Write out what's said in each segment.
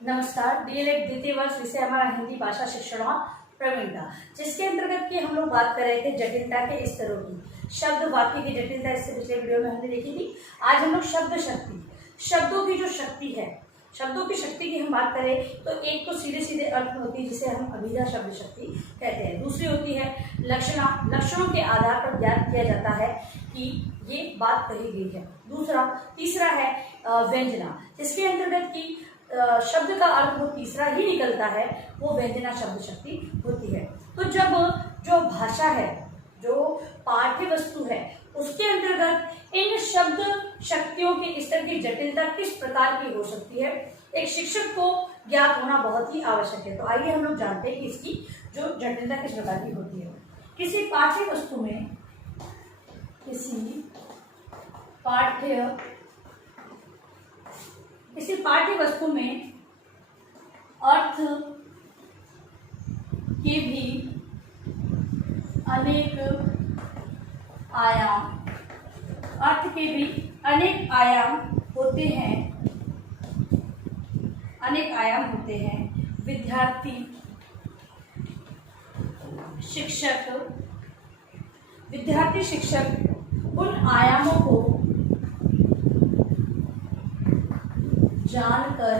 नमस्कार। डीएलएड द्वितीय वर्ष विषय हमारा हिंदी भाषा शिक्षण और प्रवीणता, जिसके अंतर्गत की हम लोग बात कर रहे थे जटिलता के स्तरों की। शब्द वाक्य की जटिलता इससे पिछले वीडियो में हमने देखी थी। आज हम लोग शब्द शक्ति, शब्दों की जो शक्ति है, शब्दों की शक्ति की हम बात करें तो एक तो सीधे सीधे अर्थ में होती है जिसे हम अभिधा शब्द शक्ति कहते हैं। दूसरी होती है लक्षणा, लक्षणों के आधार पर ज्ञात किया जाता है कि ये बात कही गई है। तीसरा है व्यंजना, जिसके अंतर्गत की शब्द का अर्थ वो तीसरा ही निकलता है, वो व्यंजना शब्द शक्ति होती है। तो जब जो भाषा है, जो पाठ्य वस्तु है, उसके अंतर्गत इन शब्द शक्तियों के स्तर की जटिलता किस प्रकार की हो सकती है, एक शिक्षक को ज्ञात होना बहुत ही आवश्यक है। तो आइए हम लोग जानते हैं कि इसकी जो जटिलता किस प्रकार की होती है। किसी पाठ्य वस्तु में, किसी पाठ्य वस्तु में अर्थ के भी अनेक आयाम होते हैं। विद्यार्थी शिक्षक उन आयामों को जानकर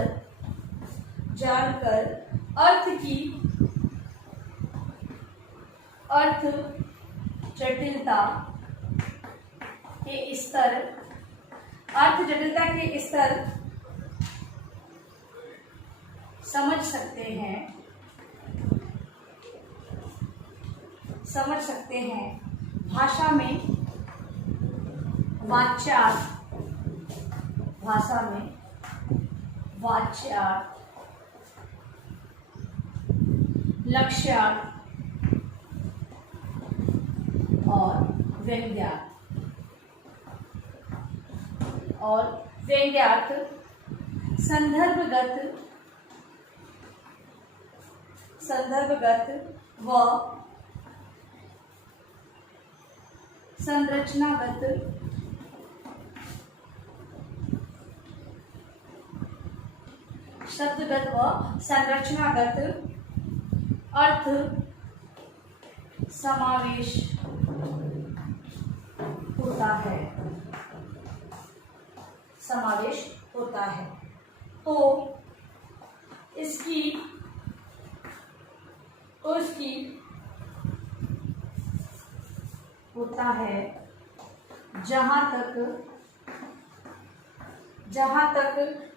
अर्थ जटिलता के स्तर समझ सकते हैं। भाषा में वाच्यार्थ, लक्ष्यार्थ और व्यंग्यार्थ संदर्भगत व संरचनागत शब्दगत व संरचनागत अर्थ समावेश होता है। तो इसकी होता है जहां तक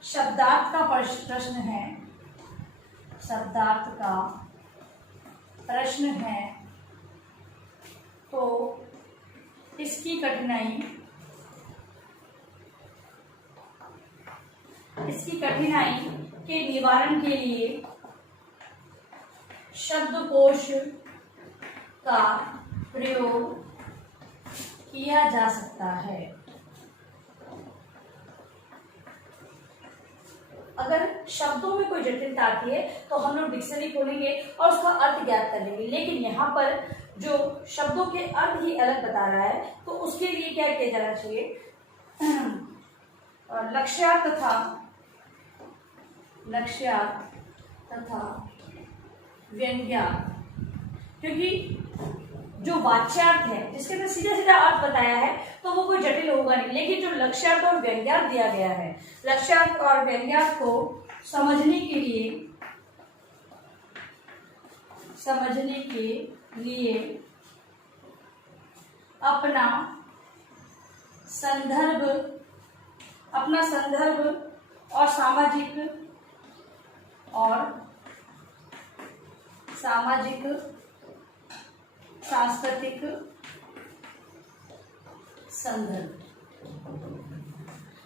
शब्दार्थ का प्रश्न है, तो इसकी कठिनाई के निवारण के लिए शब्दकोश का प्रयोग किया जा सकता है। अगर शब्दों में कोई जटिलता आती है तो हम लोग डिक्शनरी खोलेंगे और उसका अर्थ ज्ञात कर लेंगे, लेकिन यहाँ पर जो शब्दों के अर्थ ही अलग बता रहा है, तो उसके लिए क्या किया जाना चाहिए, लक्ष्यार्थ तथा व्यंग्यार्थ। क्योंकि जो वाच्यार्थ है, जिसके अंदर सीधा सीधा अर्थ बताया है, तो वो कोई जटिल होगा नहीं, लेकिन जो लक्ष्यार्थ और व्यंग्यार्थ दिया गया है, लक्ष्यार्थ और व्यंग्यार्थ को समझने के लिए अपना संदर्भ और सामाजिक सांस्कृतिक संदर्भ,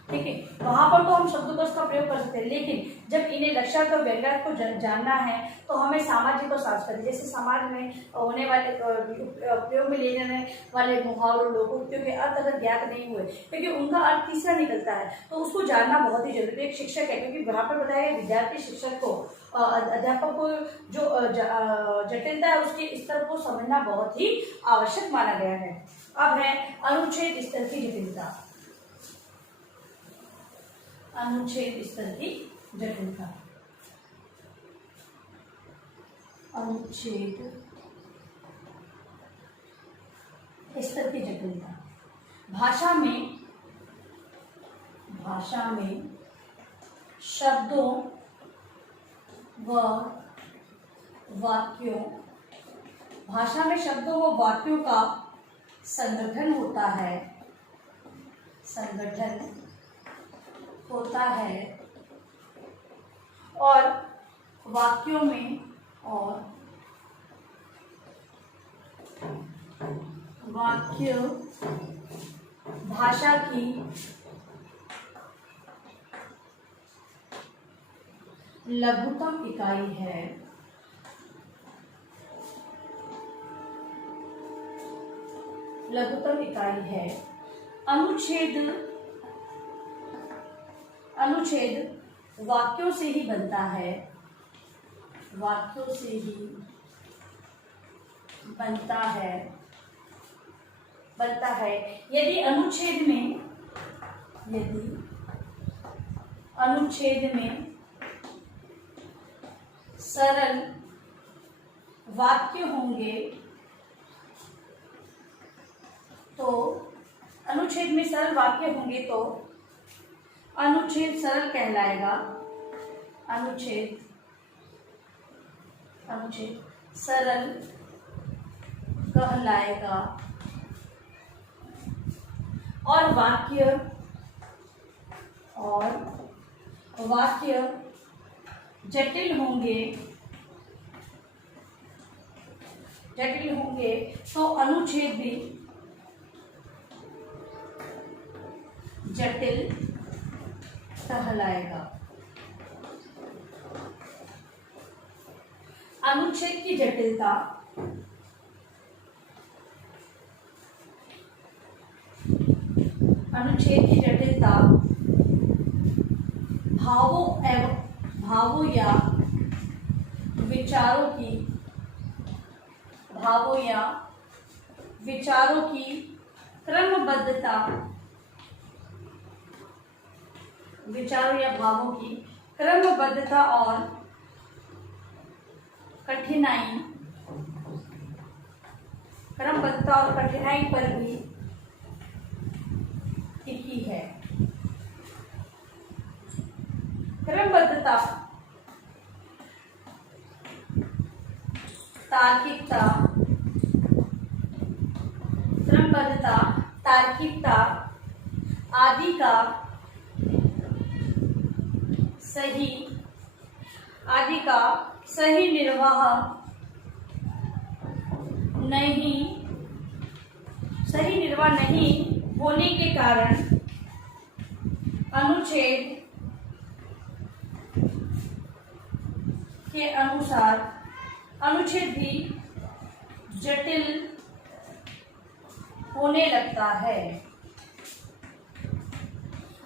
ठीक है, वहां पर तो हम शब्दकोश का प्रयोग कर सकते हैं, लेकिन जब इन्हें लक्ष्यार्थ और व्यंग्यार्थ को जानना है तो हमें सामाजिक और सांस्कृतिक, जैसे समाज में होने वाले उपयोग में ले जाने वाले मुहावरों, लोकोक्तियों के अर्थ अगर ज्ञात नहीं हुए, क्योंकि उनका अर्थ तीसरा निकलता है, तो उसको जानना बहुत ही जरूरी है। एक शिक्षक है, क्योंकि वहां पर बताया गया विद्यार्थी शिक्षक को, अध्यापक को जो जटिलता है उसके स्तर को समझना बहुत ही आवश्यक माना गया है। अब है अनुच्छेद स्तर की जटिलता। अनुच्छेद स्तर की जटिलता, अनुच्छेद स्तर की जटिलता। भाषा में शब्दों व वाक्यों का संगठन होता है और वाक्यों में वाक्य भाषा की लघुतम इकाई है। अनुच्छेद वाक्यों से ही बनता है। यदि अनुच्छेद में सरल वाक्य होंगे तो अनुच्छेद सरल कहलाएगा। अनुच्छेद सरल कहलाएगा और वाक्य जटिल होंगे तो अनुच्छेद भी जटिल कहलाएगा। अनुच्छेद की जटिलता भावों या विचारों की क्रमबद्धता और कठिनाई पर भी टिकी है। क्रमबद्धता तार्किकता आदि का सही निर्वाह नहीं होने के कारण अनुच्छेद के अनुसार अनुच्छेद भी जटिल होने लगता है।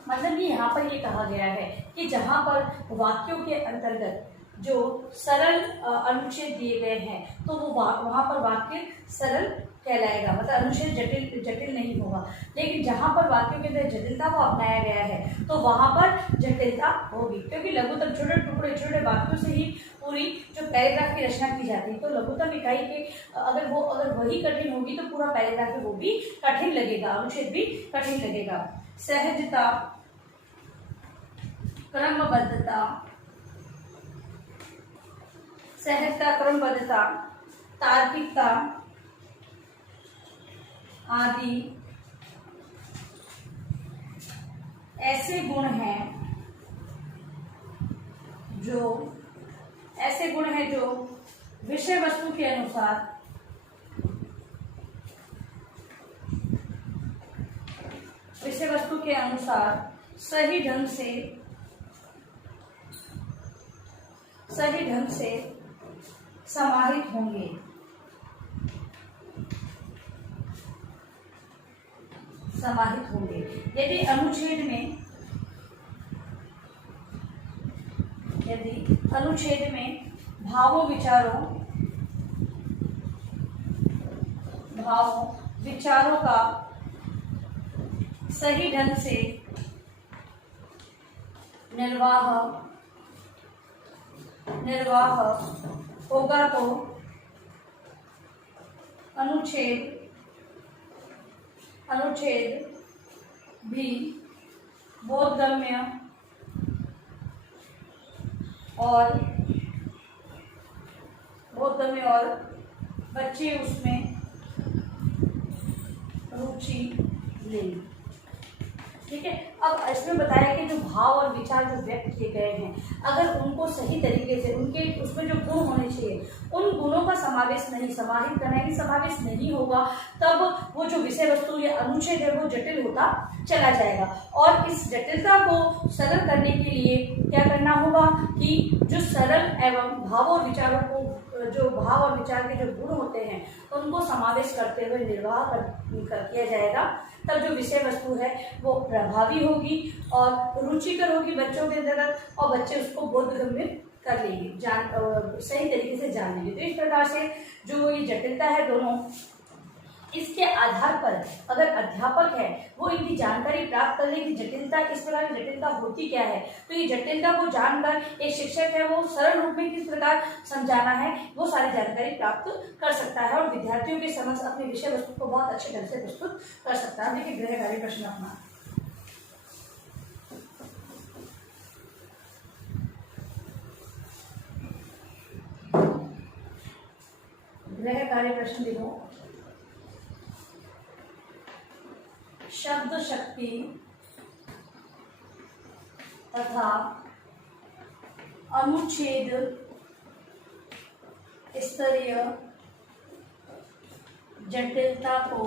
मतलब कि यहाँ पर ये कहा गया है कि जहाँ पर वाक्यों के अंतर्गत जो सरल अनुच्छेद दिए गए हैं तो वो वहाँ पर वाक्य सरल कहलाएगा, मतलब अनुच्छेद जटिल नहीं होगा। लेकिन जहाँ पर वाक्यों के अंदर जटिलता को अपनाया गया है तो वहाँ पर जटिलता होगी, क्योंकि लघुतम छोटे वाक्यों से ही पूरी जो पैराग्राफ की रचना की जाती है। तो लघुतम इकाई के अगर वही कठिन होगी तो पूरा पैराग्राफ वो भी कठिन लगेगा, अनुच्छेद भी कठिन लगेगा। सहजता, क्रमबद्धता, तार्किकता आदि ऐसे गुण हैं जो विषय वस्तु के अनुसार सही ढंग से समाहित होंगे। यदि अनुच्छेद में भावों विचारों का सही ढंग से निर्वाह होगा तो अनुच्छेद भी बोधगम्य और बच्चे उसमें रुचि लें। ठीक है। अब इसमें बताया कि जो भाव और विचार जो व्यक्त किए गए हैं, अगर उनको सही तरीके से उनके उसमें जो गुण होने चाहिए उन गुणों का समावेश नहीं होगा, तब वो जो विषय वस्तु या अनुच्छेद है वो जटिल होता चला जाएगा। और इस जटिलता को सरल करने के लिए क्या करना होगा कि जो सरल एवं भाव और विचारों को, जो भाव और विचार के जो गुण होते हैं उनको समावेश करते हुए निर्वाह किया जाएगा, तब जो विषय वस्तु है वो प्रभावी होगी और रुचिकर होगी बच्चों के अंदर, और बच्चे उसको बोधगम्य कर लेंगे, सही तरीके से जान लेंगे। तो इस प्रकार से जो ये जटिलता है दोनों, इसके आधार पर अगर अध्यापक है वो इनकी जानकारी प्राप्त कर ले कि जटिलता, इस प्रकार की जटिलता होती क्या है, तो ये जटिलता को जानकर एक शिक्षक है वो सरल रूप में किस प्रकार समझाना है वो सारी जानकारी प्राप्त कर सकता है और विद्यार्थियों के समक्ष अपने विषय वस्तु को बहुत अच्छे ढंग से प्रस्तुत कर सकता है। देखिए गृह कार्य प्रश्न अपना गृह कार्य प्रश्न देखो, शब्द शक्ति तथा अनुच्छेद स्तरीय जटिलता को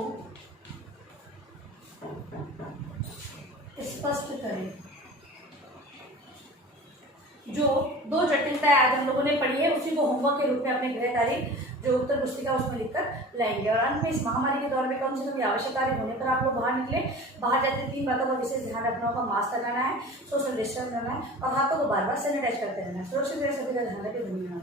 स्पष्ट करें। जो दो जटिलताएं आज हम लोगों ने पढ़ी है उसी को होमवर्क के रूप में अपने गृह कार्य जो उत्तर पुस्तिका उसमें लिखकर लाएंगे। और अंत में इस महामारी के दौर में कम से कम आवश्यक कार्य होने पर आप लोग बाहर निकले, बाहर जाते 3 बातों का विशेष ध्यान रखना होगा। मास्क लगाना है, सोशल डिस्टेंस करना है और हाथों को बार बार सैनिटाइज करते रहना है। सुरक्षित रहे, सभी का ध्यान रखें। धन्यवाद।